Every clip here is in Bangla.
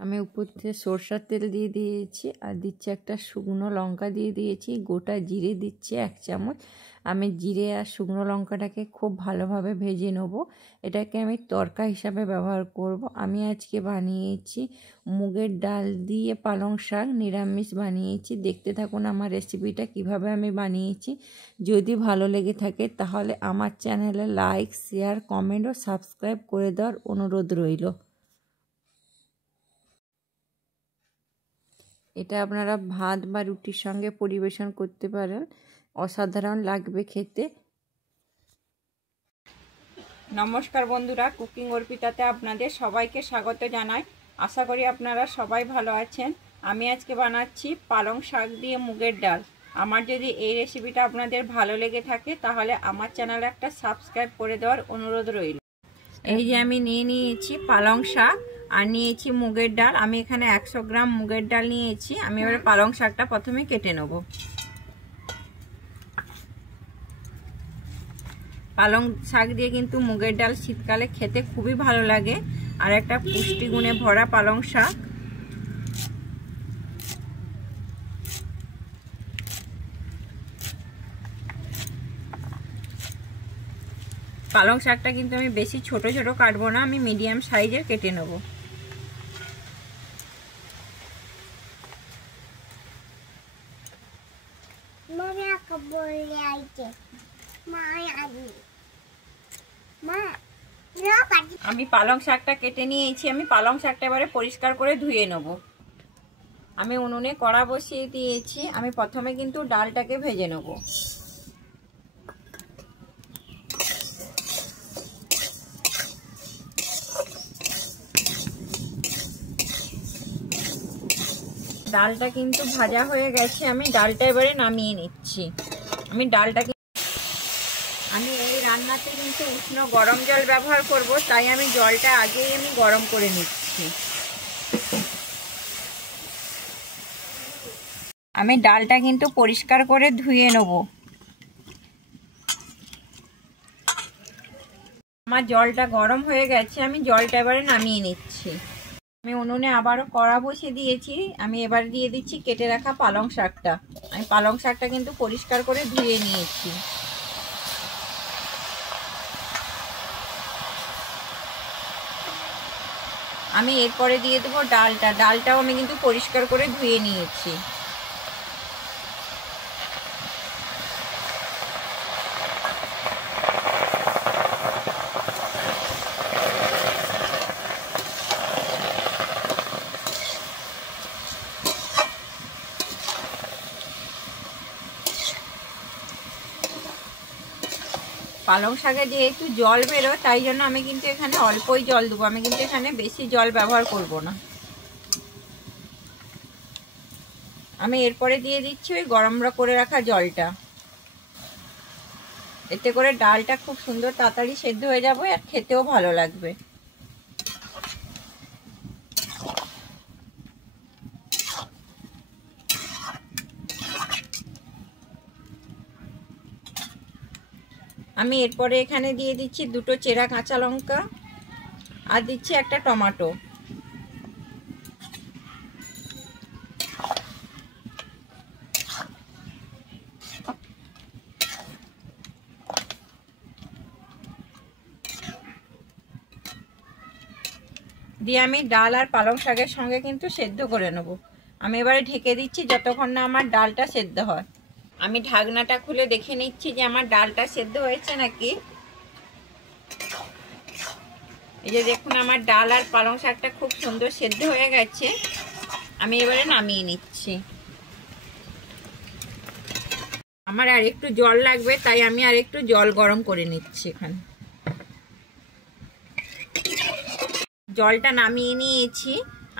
আমি উপর থেকে সরষের তেল দিয়ে দিয়েছি আর দিচ্ছি একটা শুকনো লঙ্কা দিয়ে দিয়েছি, গোটা জিরে দিচ্ছি 1 চামচ। আমি জিরে আর শুকনো লঙ্কাটাকে খুব ভালোভাবে ভেজে নেব। এটাকে আমি তড়কা হিসাবে ব্যবহার করব। আমি আজকে বানিয়েছি মুগের ডাল দিয়ে পালং শাক, নিরামিষ বানিয়েছি। দেখতে থাকুন আমার রেসিপিটা কিভাবে আমি বানিয়েছি। যদি ভালো লেগে থাকে তাহলে আমার চ্যানেলে লাইক, শেয়ার, কমেন্ট ও সাবস্ক্রাইব করে দেওয়ার অনুরোধ রইল। এটা আপনারা ভাত বা রুটির সঙ্গে পরিবেশন করতে পারেন, অসাধারণ লাগবে খেতে। নমস্কার বন্ধুরা, কুকিং অর্পিতাতে আপনাদের সবাইকে স্বাগত জানাই। আশা করি আপনারা সবাই ভালো আছেন। আমি আজকে বানাচ্ছি পালং শাক দিয়ে মুগের ডাল। আমার যদি এই রেসিপিটা আপনাদের ভালো লেগে থাকে তাহলে আমার চ্যানেলে একটা সাবস্ক্রাইব করে দেওয়ার অনুরোধ রইল। এই যে আমি নিয়েছি পালং শাক আর নিয়েছি মুগের ডাল। আমি এখানে 100 গ্রাম মুগের ডাল নিয়েছি। আমি এবারে পালং শাকটা প্রথমে কেটে নেব। পালং শাক দিয়ে কিন্তু মুগের ডাল শীতকালে খেতে খুবই ভালো লাগে, আর একটা পুষ্টিগুণে ভরা পালং শাক। পালং শাকটা কিন্তু আমি বেশি ছোট ছোট কাটবো না, আমি মিডিয়াম সাইজের কেটে নেব। আমি পালং শাকটা কেটে নিয়েছি। আমি পালং শাকটা এবারে পরিষ্কার করে ধুয়ে নেব। আমি উনুনে কড়া বসিয়ে দিয়েছি। আমি প্রথমে কিন্তু ডালটাকে ভেজে নেব। ডালটা কিন্তু ভাজা হয়ে গেছে। আমি ডালটা এবারে নামিয়ে নিচ্ছি। আমি এই রান্নাতে কিন্তু উষ্ণ গরম জল ব্যবহার করব, তাই আমি জলটা আগেই গরম করে নিচ্ছি। আমি ডালটা কিন্তু পরিষ্কার করে ধুয়ে নেব। আমার জলটা গরম হয়ে গেছে। আমি জলটা এবারে নামিয়ে নিচ্ছি। আমি উনুনে আবারও কড়া বসিয়ে দিয়েছি। আমি এবার দিয়ে দিচ্ছি কেটে রাখা পালং শাকটা। আমি পালং শাকটা কিন্তু পরিষ্কার করে ধুয়ে নিয়েছি। আমি এরপরে দিয়ে দেবো ডালটাও আমি কিন্তু পরিষ্কার করে ধুয়ে নিয়েছি। পালং শাকে যেহেতু জল বেরোয় তাই জন্য আমি কিন্তু এখানে অল্পই জল দেবো। আমি কিন্তু এখানে বেশি জল ব্যবহার করব না। আমি এরপরে দিয়ে দিচ্ছি ওই গরম করে রাখা জলটা। এতে করে ডালটা খুব সুন্দর তাড়াতাড়ি সেদ্ধ হয়ে যাবে আর খেতেও ভালো লাগবে। আমি এরপরে এখানে দিয়ে দিচ্ছি 2টো চেরা কাঁচা লঙ্কা আর দিচ্ছি একটা টমেটো। দিয়ে আমি ডাল আর পালং শাকের সঙ্গে কিন্তু সেদ্ধ করে নেব। আমি এবারে ঢেকে দিচ্ছি যতক্ষণ না আমার ডালটা সেদ্ধ হয়। আমি ঢাকনাটা খুলে দেখে নিচ্ছি যে আমার ডালটা সেদ্ধ হয়েছে নাকি। এই যে দেখুন আমার ডাল আর পালং শাকটা খুব সুন্দর সেদ্ধ হয়ে গেছে। আমি এবারে নামিয়ে নিচ্ছি। আমার আর একটু জল লাগবে, তাই আমি আর একটু জল গরম করে নিচ্ছি। এখানে জলটা নামিয়ে নিয়েছি।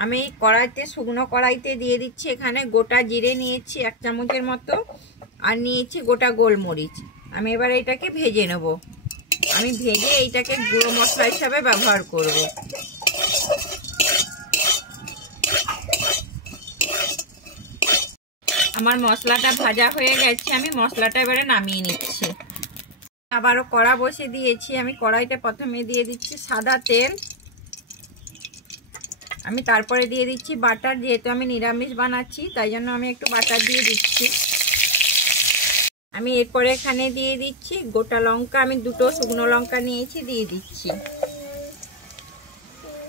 আমি কড়াইতে, শুকনো কড়াইতে দিয়ে দিচ্ছি এখানে গোটা জিরে নিয়েছি 1 চামচের মতো, আর নিয়েছি গোটা গোলমরিচ। আমি এবার এটাকে ভেজে নেব। আমি ভেজে এইটাকে গুঁড়ো মশলা হিসাবে ব্যবহার করব। আমার মশলাটা ভাজা হয়ে গেছে। আমি মশলাটা এবারে নামিয়ে নিচ্ছি। আবারও কড়া বসিয়ে দিয়েছি। আমি কড়াইতে প্রথমে দিয়ে দিচ্ছি সাদা তেল, আমি তারপরে দিয়ে দিচ্ছি বাটার, যেহেতু আমি নিরামিষ বানাচ্ছি তাই জন্য আমি একটু বাটার দিয়ে দিচ্ছি। আমি এরপরে এখানে দিয়ে দিচ্ছি গোটা লঙ্কা, আমি 2টো শুকনো লঙ্কা নিয়েছি, দিয়ে দিচ্ছি।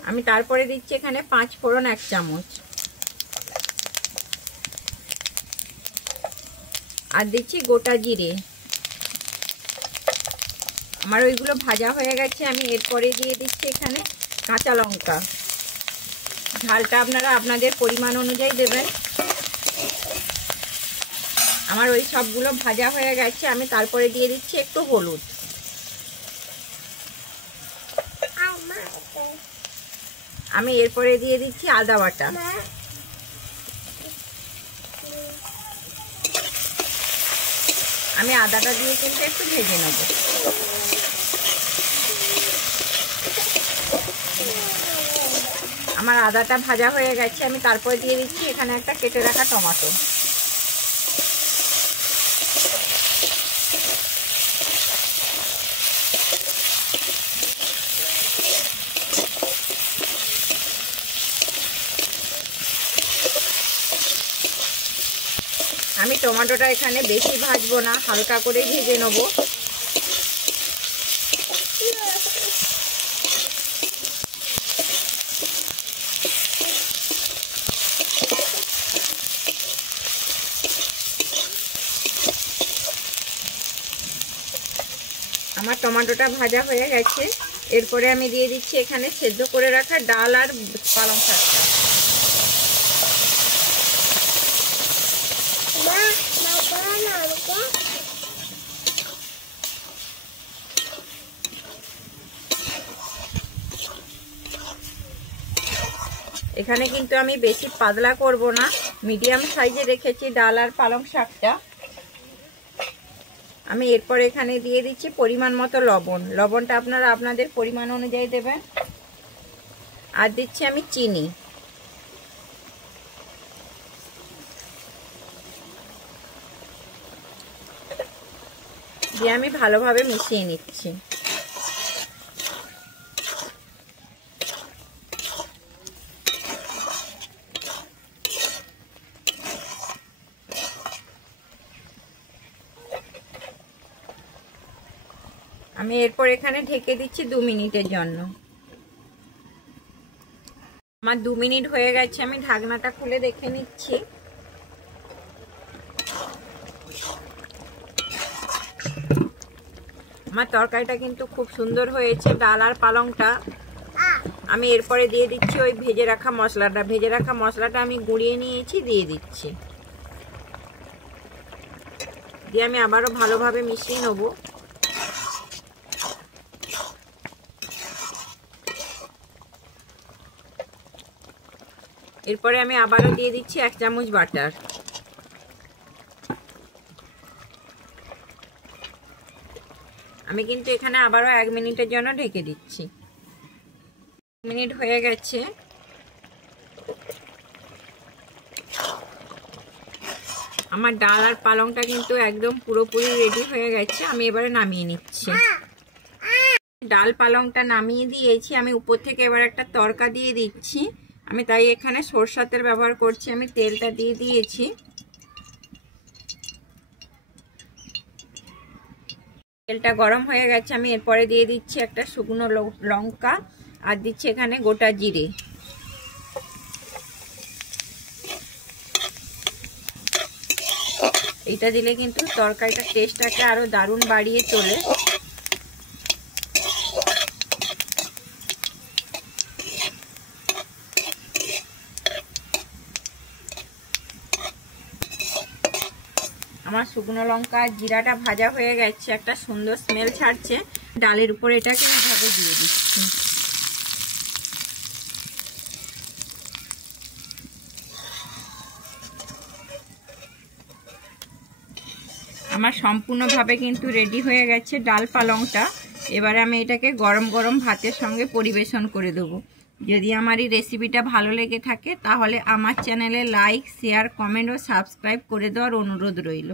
আমি তারপরে দিচ্ছি এখানে 5 ফোড়ন 1 চামচ, আর দিচ্ছি গোটা জিরে। আমার ওইগুলো ভাজা হয়ে গেছে। আমি এরপরে দিয়ে দিচ্ছি এখানে কাঁচা লঙ্কা, ঝালটা আপনারা আপনাদের পরিমাণ অনুযায়ী দেবেন। আমার ওই সবগুলো ভাজা হয়ে গেছে। আমি তারপরে দিয়ে দিচ্ছি একটু হলুদ। আমি এরপরে দিয়ে দিচ্ছি আদা বাটা। আমি আদাটা দিয়ে কিন্তু একটু ভেজে নেব। আমার আদাটা ভাজা হয়ে গেছে। আমি তারপরে দিয়ে দিচ্ছি এখানে একটা কেটে রাখা টমেটো। আমি টমেটোটা এখানে বেশি ভাজবো না, হালকা করে ভেজে নেব। আমার টমেটোটা ভাজা হয়ে গেছে। এরপরে আমি দিয়ে দিচ্ছি এখানে সেদ্ধ করে রাখা ডাল আর পালং শাকটা। এখানে কিন্তু আমি বেশি পাতলা করব না, মিডিয়াম সাইজে রেখেছি ডাল আর পালং শাকটা। আমি এরপর এখানে দিয়ে দিচ্ছি পরিমাণ মতো লবণ। লবণটা আপনারা আপনাদের পরিমাণ অনুযায়ী দেবেন। আর দিচ্ছি আমি চিনি। দিয়ে আমি ভালোভাবে মিশিয়ে নিচ্ছি। আমি এরপর এখানে ঢেকে দিচ্ছি 2 মিনিটের জন্য। আমার 2 মিনিট হয়ে গেছে। আমি ঢাকনাটা খুলে দেখে নিচ্ছি। আমার তরকারিটা কিন্তু খুব সুন্দর হয়েছে, ডাল আর পালংটা। আমি এরপরে দিয়ে দিচ্ছি ওই ভেজে রাখা মশলাটা। ভেজে রাখা মশলাটা আমি গুঁড়িয়ে নিয়েছি, দিয়ে দিচ্ছি। দিয়ে আমি আবারও ভালোভাবে মিশিয়ে নেব। এরপরে আমি আবারও দিয়ে দিচ্ছি 1 চামচ বাটার। আমি কিন্তু এখানে আবারও 1 মিনিটের জন্য ঢেকে দিচ্ছি। 1 মিনিট হয়ে গেছে। আমার ডাল আর পালংটা কিন্তু একদম পুরোপুরি রেডি হয়ে গেছে। আমি এবারে নামিয়ে নিচ্ছি। ডাল পালংটা নামিয়ে দিয়েছি। আমি উপর থেকে এবার একটা তড়কা দিয়ে দিচ্ছি। আমি তাই এখানে সরষের তেল ব্যবহার করছি। আমি তেলটা দিয়ে দিয়েছি। তেলটা গরম হয়ে গেছে। আমি এরপরে দিয়ে দিচ্ছি একটা শুকনো লঙ্কা, আর দিচ্ছি এখানে গোটা জিরে। এটা দিলে কিন্তু তরকারিটার টেস্টটাকে আরো দারুণ বাড়িয়ে তোলে। আমার শুকনো লঙ্কা আর জিরাটা ভাজা হয়ে গেছে, একটা সুন্দর স্মেল ছাড়ছে। ডালের উপর এটাকে এইভাবে দিয়ে দিচ্ছি। আমার সম্পূর্ণভাবে কিন্তু রেডি হয়ে গেছে ডাল পালংটা। এবারে আমি এটাকে গরম গরম ভাতের সঙ্গে পরিবেশন করে দেবো। যদি আমার এই রেসিপিটা ভালো লেগে থাকে তাহলে আমার চ্যানেলে লাইক, শেয়ার, কমেন্ট ও সাবস্ক্রাইব করে দেওয়ার অনুরোধ রইল।